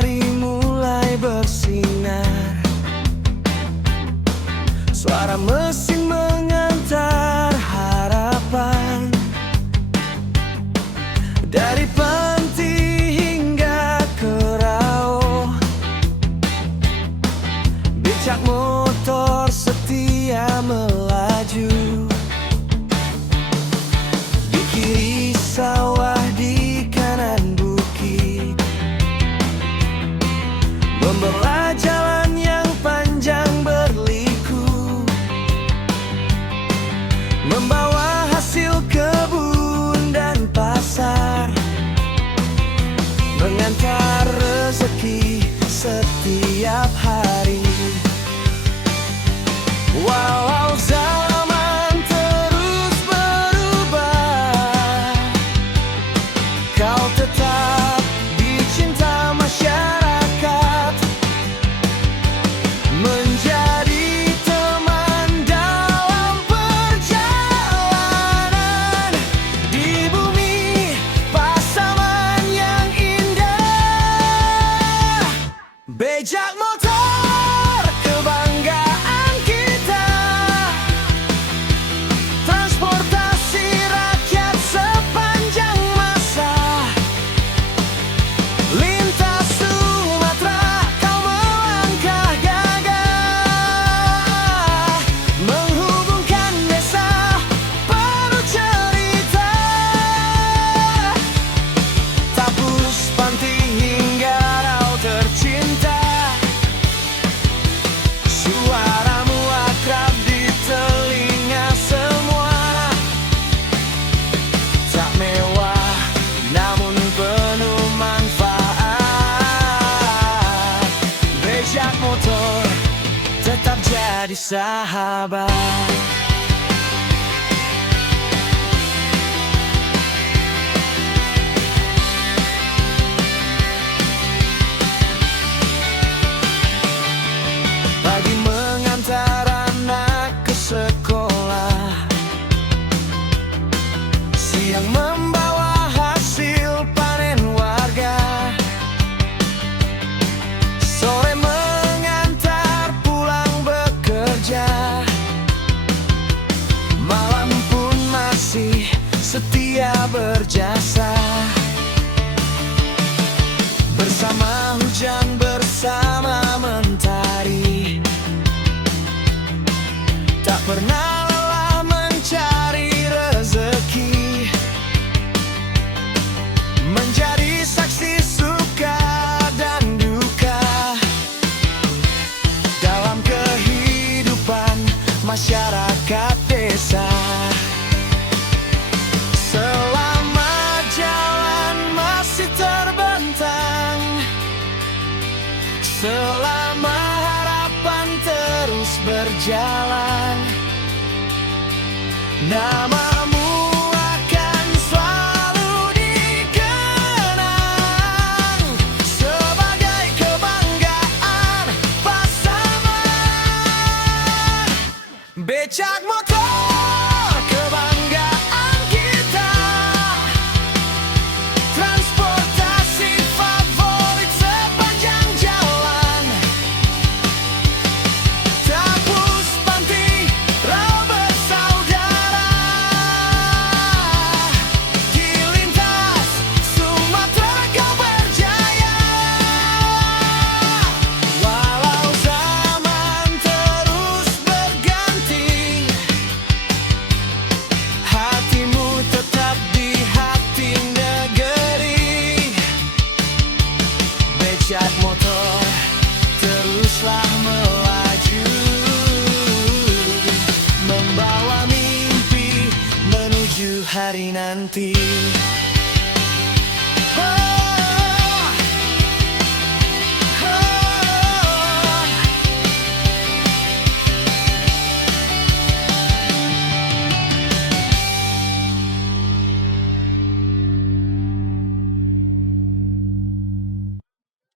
hari mulai bersinar. Suara mesin mengantar harapan. Dari panti hingga ke Rao, becak motor setia melaju. Di kiri sawah, di kanan bukit, membelah jalan yang panjang berliku, membawa hasil kebun dan pasar, mengantar rezeki setiap hari. Walau zaman terus berubah, kau tetap dicinta masyarakat, menjadi teman dalam perjalanan di bumi Pasaman yang indah. Becak motor kebanggaan kita, transportasi rakyat sepanjang masa. Lintas Sumatera kau melangkah gagah, menghubungkan desa penuh cerita. Tapus Panti hingga Rau tercinta, suaramu akrab di telinga semua. Tak mewah namun penuh manfaat. Becak motor tetap jadi sahabat. Pagi mengantar anak ke sekolah, siang membawa hasil panen warga, sore mengantar pulang bekerja, malam pun masih setia berjasa. Bersama hujan, bersama mentari, tak pernah lelah mencari rezeki, menjadi saksi suka dan duka dalam kehidupan masyarakat desa. Selama jalan masih terbentang, selama harapan terus berjalan, namamu akan selalu dikenang sebagai kebanggaan Pasaman. Becak motor kebanggaan kita, transportasi favorit sepanjang jalan. Tapus Panti Rau bersaudara, di lintas Sumatera kau berjaya. Walau zaman terus berganti, hatimu tetap di hati negeri. Becak motor teruslah melaju, membawa mimpi menuju hari nanti.